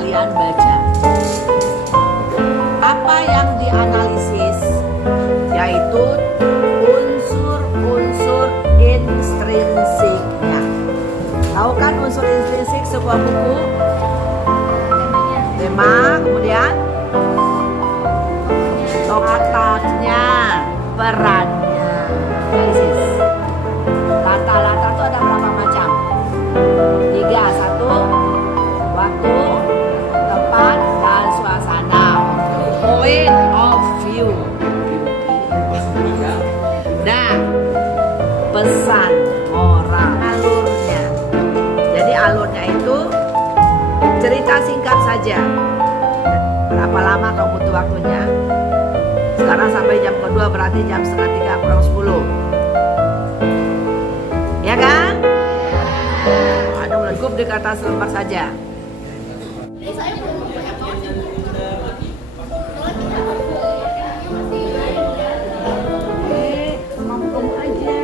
kalian baca. Apa yang dianalisis? Yaitu unsur-unsur intrinsiknya. Tahu kan unsur intrinsik sebuah buku? Tema, kemudian tokohnya, perannya. Analisis. Latar-latar itu ada berapa macam? 3. 1. Waktu, tempat, dan suasana. Point of view. Nah, pesan moral, alurnya. Jadi alurnya itu cerita singkat saja. Berapa lama kamu butuh waktunya? Sekarang sampai jam kedua berarti jam 2:30 kurang 10. Ya kan? Ada cukup di kertas lembar saja. Kamu aja.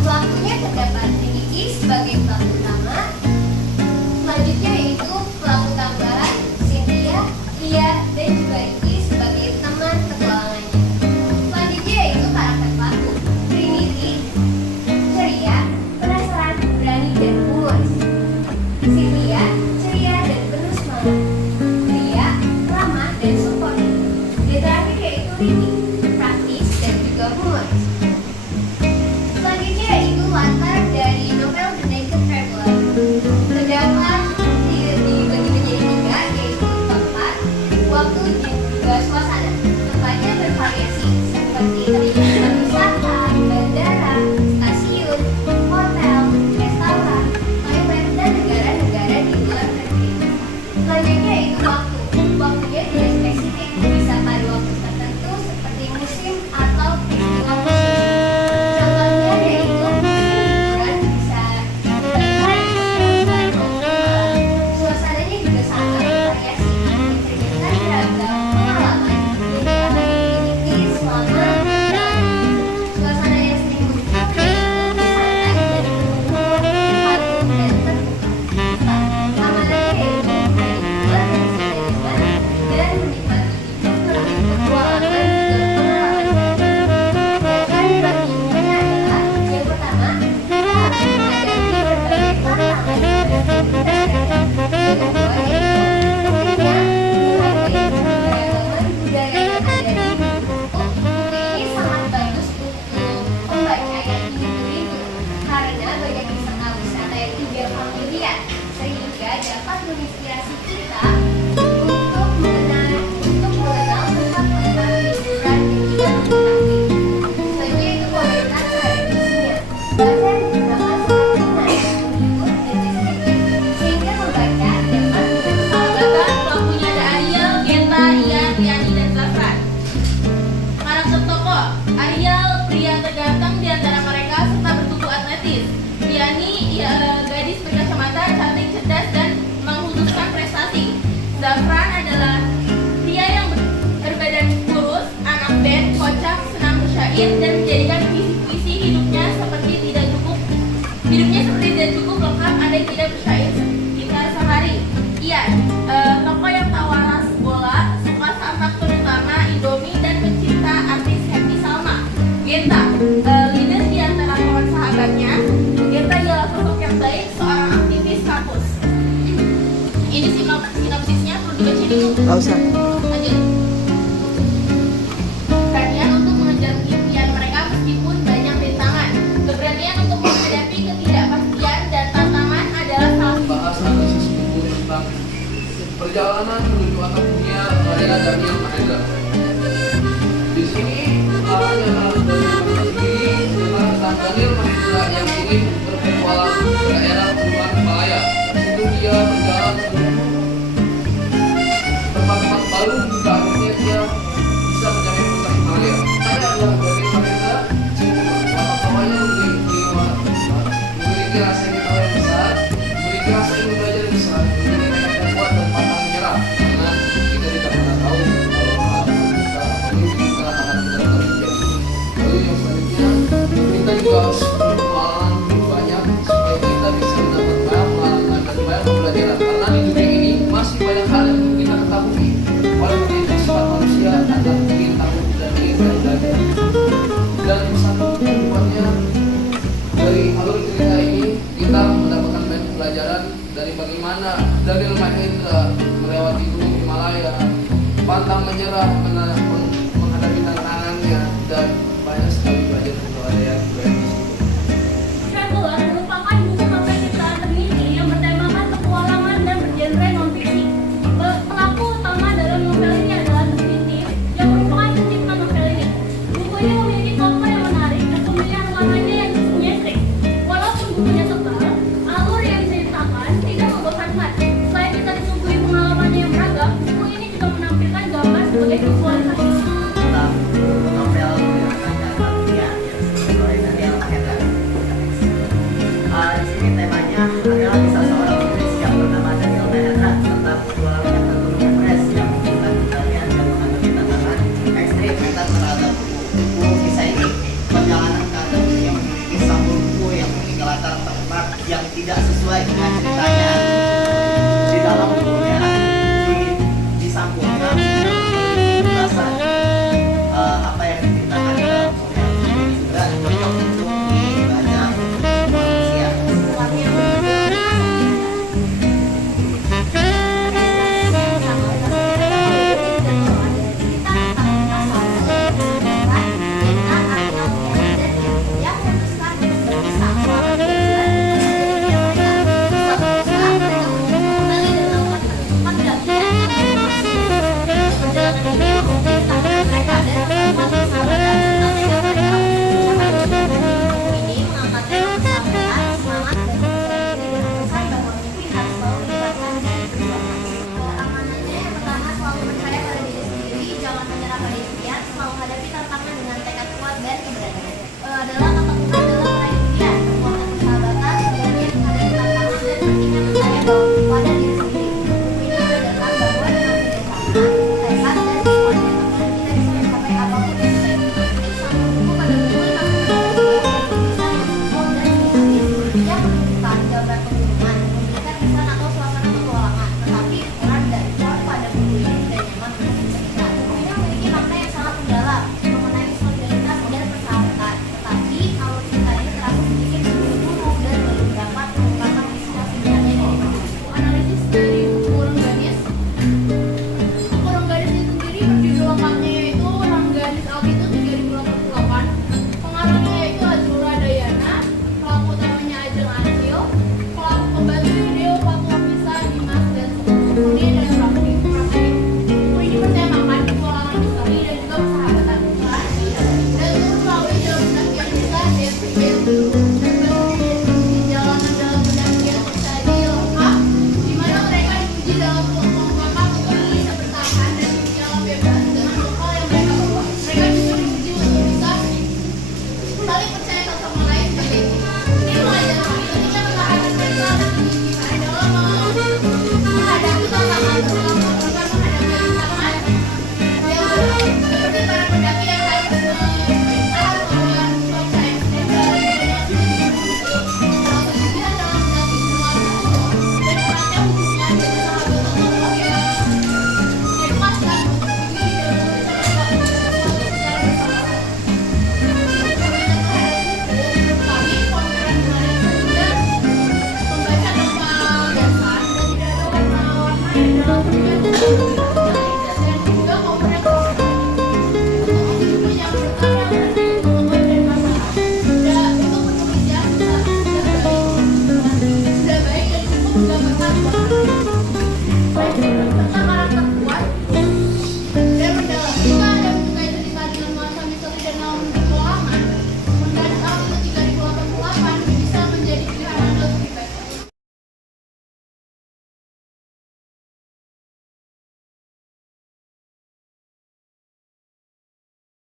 Pelakunya terdapat Ricky sebagai pelaku utama. Selanjutnya yaitu pelaku tambahan Cynthia, Lia, dan juga Ricky sebagai teman petualangannya. Selanjutnya yaitu karakter pelaku Trinity, ceria, penasaran, berani, dan humoris. Cynthia, ceria dan penuh semangat. Lia, ramah dan suportif. Dan terakhir yaitu Ricky, praktis dan juga humoris. Selanjutnya yaitu latar dari novel The Naked Traveler. juga familiar, sehingga dapat menginspirasi kita untuk mengenal pesan-pesan liburan yang kita mengetahui. Selanjutnya itu komentar terhadap isinya. Bahasa yang digunakan sangat ringan, menghibur, dan deskriptif, sehingga membaca dapat dengan Sahabatan pelakunya ada Ariel, Genta, Ian, Riani, dan Zafran. Karakter tokoh: Ariel, pria terganteng di antara mereka serta bertubuh atletis. Riani, gadis berkacamata, cantik, cerdas, dan mengkhususkan prestasi. Zafran adalah pria yang berbadan kurus, anak band, kocak, senang bersyair, dan menjadikan visi hidupnya seperti tidak cukup lengkap andai tidak bersyair sekitar sehari. Ian, tokoh yang tahu waras bola, suka sampak terutama Indomie, dan pecinta artis Happy Salma. Genta, leader di antara kawan sahabatnya. Genta adalah sosok yang baik, seorang aktivis kampus. Ini sinopsisnya, perlu dibaca dulu. Nggak usah. Lanjut. Beranian untuk mengejar impian mereka meskipun banyak rintangan. Keberanian untuk menghadapi ketidakpastian dan tantangan adalah salah satu. Bahas analisis buku tentang perjalanan menuju anak dunia karya Daniel Mahendra. Di sini arahnya adalah dari tentang Daniel Mahendra yang ingin berpetualang ke daerah Pegunungan Himalaya. Itu dia berjalan menuju tempat-tempat baru hingga akhirnya dia bisa mencapai puncak Himalaya. Saya adalah Daniel Mahendra. Pengetahuannya memiliki rasa ingin tahu yang besar, memiliki rasa ingin belajar yang besar, memiliki tekad yang kuat dan pantang menyerah. Karena kita tidak pernah tahu kalau kita mungkin kita akan terjadi. Lalu yang selanjutnya, kita juga harus berpengalaman banyak supaya kita bisa mendapatkan pengalaman dan banyak pembelajaran. Karena di dunia ini masih banyak hal yang perlu kita ketahui. Oleh karena itu sifat manusia akan ingin tahu dan ingin belajar. Dan satu tujuannya dari alur cerita ini kita mendapatkan banyak pelajaran dari bagaimana Daniel Mahendra melewati gunung Himalaya, pantang menyerah menghadapi tantangannya, dan banyak sekali pelajaran untuk ada yang di situ. Traveler merupakan buku novel ciptaan Terniki yang bertemakan petualangan dan bergenre non-fiksi. Pelaku utama dalam novel ini adalah detektif yang merupakan pencipta novel ini. Buku ini memiliki tokoh yang menarik dan pemilihan warnanya yang simetrik. Walaupun bukunya tebal, alur yang diceritakan tidak membosankan. Selain kita disuguhi pengalaman yang beragam, buku ini juga menampilkan gambar sebagai visualisasi. Tentang novel Gerakan Dasar Dunia yang oleh Daniel Mahendra. Di sini temanya adalah kisah seorang penulis yang bernama Daniel Mahendra tentang petualangan ke Gunung Everest yang menunjukkan keberanian dan menghadapi tantangan ekstrim serta terhadap buku kisah ini. Perjalanan ke atas yang memiliki sampul buku yang memiliki latar tempat yang tidak sesuai dengan ceritanya. Di dalam bukunya disampulkan ulasan apa yang diceritakan di dalam buku ini juga cocok untuk dibaca manusia. Adalah ketakutan dalam meraih impian, kekuatan persahabatan, keberanian menghadapi tantangan, dan pentingnya percaya bahwa pada diri